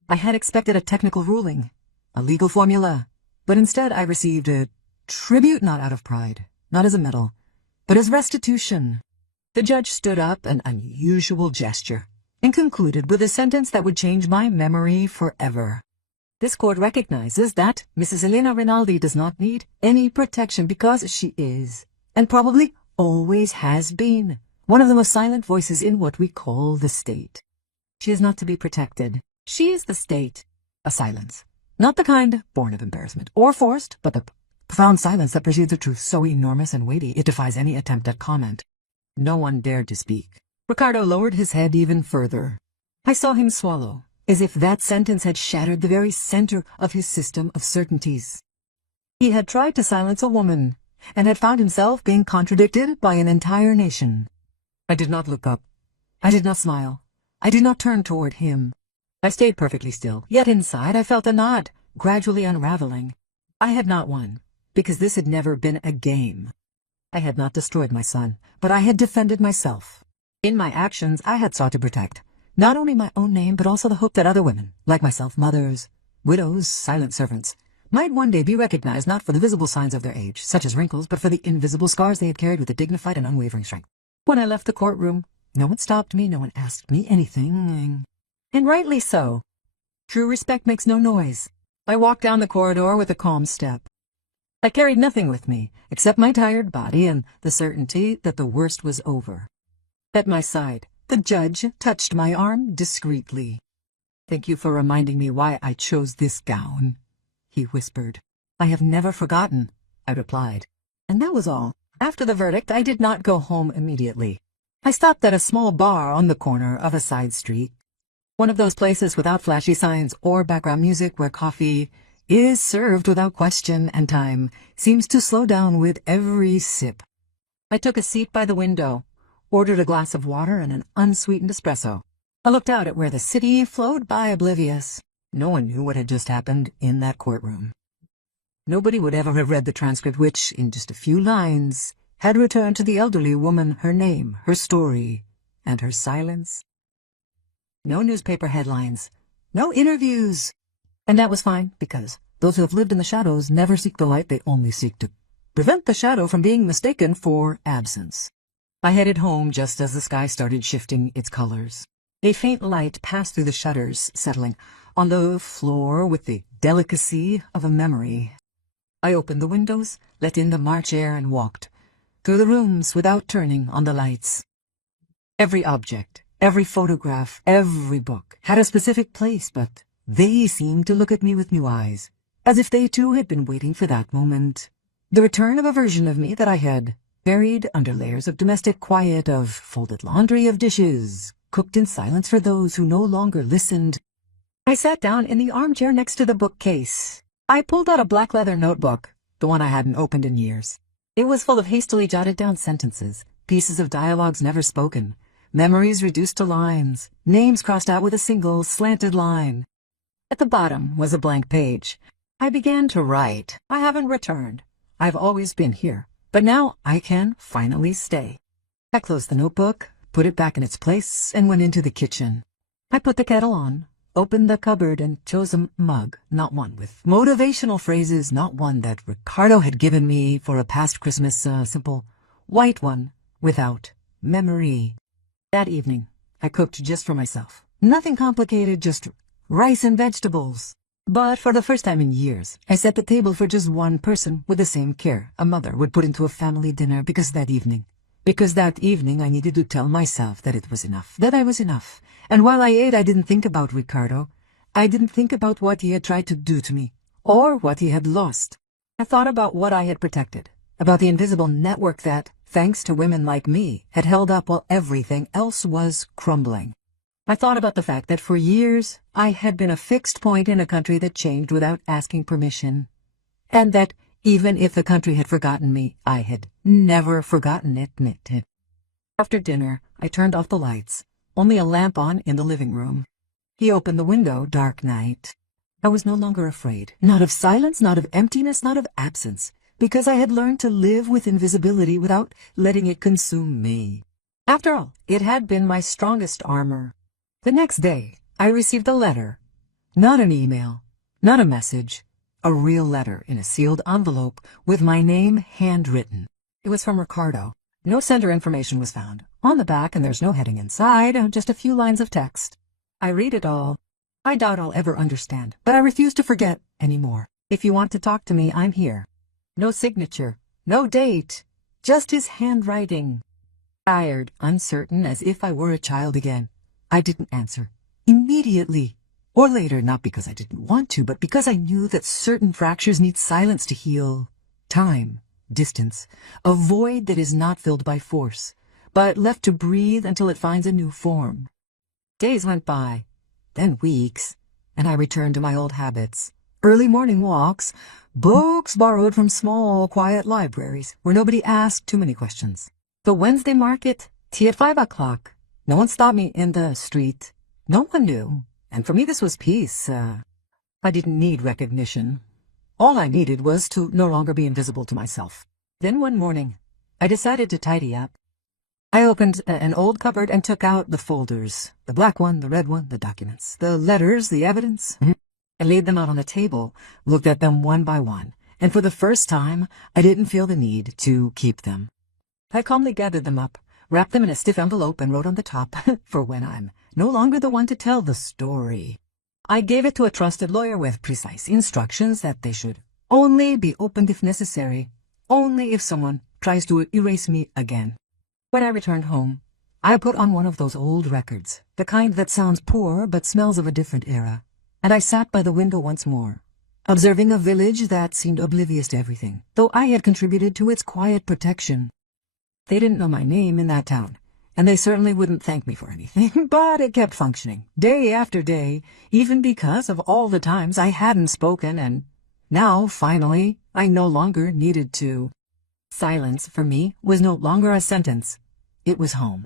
I had expected a technical ruling, a legal formula, but instead I received a tribute, not out of pride, not as a medal, but as restitution. The judge stood up, an unusual gesture, and concluded with a sentence that would change my memory forever. This court recognizes that Mrs. Elena Rinaldi does not need any protection because she is, and probably always has been, one of the most silent voices in what we call the state. She is not to be protected. She is the state. A silence. Not the kind born of embarrassment or forced, but the profound silence that precedes a truth so enormous and weighty it defies any attempt at comment. No one dared to speak. Ricardo lowered his head even further. I saw him swallow, as if that sentence had shattered the very center of his system of certainties. He had tried to silence a woman, and had found himself being contradicted by an entire nation. I did not look up. I did not smile. I did not turn toward him. I stayed perfectly still, yet inside I felt a knot, gradually unraveling. I had not won, because this had never been a game. I had not destroyed my son, but I had defended myself. In my actions, I had sought to protect not only my own name, but also the hope that other women, like myself, mothers, widows, silent servants, might one day be recognized not for the visible signs of their age, such as wrinkles, but for the invisible scars they had carried with a dignified and unwavering strength. When I left the courtroom, no one stopped me, no one asked me anything. And rightly so. True respect makes no noise. I walked down the corridor with a calm step. I carried nothing with me, except my tired body and the certainty that the worst was over. At my side, the judge touched my arm discreetly. "Thank you for reminding me why I chose this gown," he whispered. "I have never forgotten," I replied. And that was all. After the verdict, I did not go home immediately. I stopped at a small bar on the corner of a side street. One of those places without flashy signs or background music where coffee is served without question and time seems to slow down with every sip. I took a seat by the window, ordered a glass of water and an unsweetened espresso. I looked out at where the city flowed by oblivious. No one knew what had just happened in that courtroom. Nobody would ever have read the transcript which, in just a few lines, had returned to the elderly woman her name, her story, and her silence. No newspaper headlines, no interviews. And that was fine, because those who have lived in the shadows never seek the light, they only seek to prevent the shadow from being mistaken for absence. I headed home just as the sky started shifting its colors. A faint light passed through the shutters, settling on the floor with the delicacy of a memory. I opened the windows, let in the March air, and walked through the rooms without turning on the lights. Every object, every photograph, every book had a specific place, but they seemed to look at me with new eyes, as if they too had been waiting for that moment. The return of a version of me that I had buried under layers of domestic quiet, of folded laundry, of dishes, cooked in silence for those who no longer listened. I sat down in the armchair next to the bookcase. I pulled out a black leather notebook, the one I hadn't opened in years. It was full of hastily jotted down sentences, pieces of dialogues never spoken, memories reduced to lines, names crossed out with a single slanted line. At the bottom was a blank page. I began to write. I haven't returned. I've always been here, but now I can finally stay. I closed the notebook, put it back in its place, and went into the kitchen. I put the kettle on, opened the cupboard, and chose a mug, not one with motivational phrases, not one that Ricardo had given me for a past Christmas, a simple white one without memory. That evening, I cooked just for myself. Nothing complicated, just rice and vegetables. But for the first time in years, I set the table for just one person with the same care a mother would put into a family dinner because that evening I needed to tell myself that it was enough, that I was enough. And while I ate, I didn't think about Ricardo. I didn't think about what he had tried to do to me, or what he had lost. I thought about what I had protected, about the invisible network that thanks to women like me, had held up while everything else was crumbling. I thought about the fact that for years I had been a fixed point in a country that changed without asking permission, and that even if the country had forgotten me, I had never forgotten it. After dinner, I turned off the lights, only a lamp on in the living room. He opened the window, dark night. I was no longer afraid, not of silence, not of emptiness, not of absence, because I had learned to live with invisibility without letting it consume me. After all, it had been my strongest armor. The next day, I received a letter. Not an email, not a message, a real letter in a sealed envelope with my name handwritten. It was from Ricardo. No sender information was found on the back, and there's no heading inside, just a few lines of text. I read it all. I doubt I'll ever understand, but I refuse to forget anymore. If you want to talk to me, I'm here. No signature, no date, just his handwriting. Tired, uncertain, as if I were a child again. I didn't answer. Immediately. Or later, not because I didn't want to, but because I knew that certain fractures need silence to heal. Time, distance, a void that is not filled by force, but left to breathe until it finds a new form. Days went by, then weeks, and I returned to my old habits. Early morning walks, books borrowed from small, quiet libraries where nobody asked too many questions. The Wednesday market, tea at 5 o'clock. No one stopped me in the street. No one knew. And for me this was peace. I didn't need recognition. All I needed was to no longer be invisible to myself. Then one morning, I decided to tidy up. I opened an old cupboard and took out the folders. The black one, the red one, the documents, the letters, the evidence. I laid them out on the table, looked at them one by one, and for the first time, I didn't feel the need to keep them. I calmly gathered them up, wrapped them in a stiff envelope, and wrote on the top, for when I'm no longer the one to tell the story. I gave it to a trusted lawyer with precise instructions that they should only be opened if necessary, only if someone tries to erase me again. When I returned home, I put on one of those old records, the kind that sounds poor but smells of a different era, and I sat by the window once more, observing a village that seemed oblivious to everything, though I had contributed to its quiet protection. They didn't know my name in that town, and they certainly wouldn't thank me for anything, but it kept functioning, day after day, even because of all the times I hadn't spoken, and now, finally, I no longer needed to. Silence, for me, was no longer a sentence. It was home.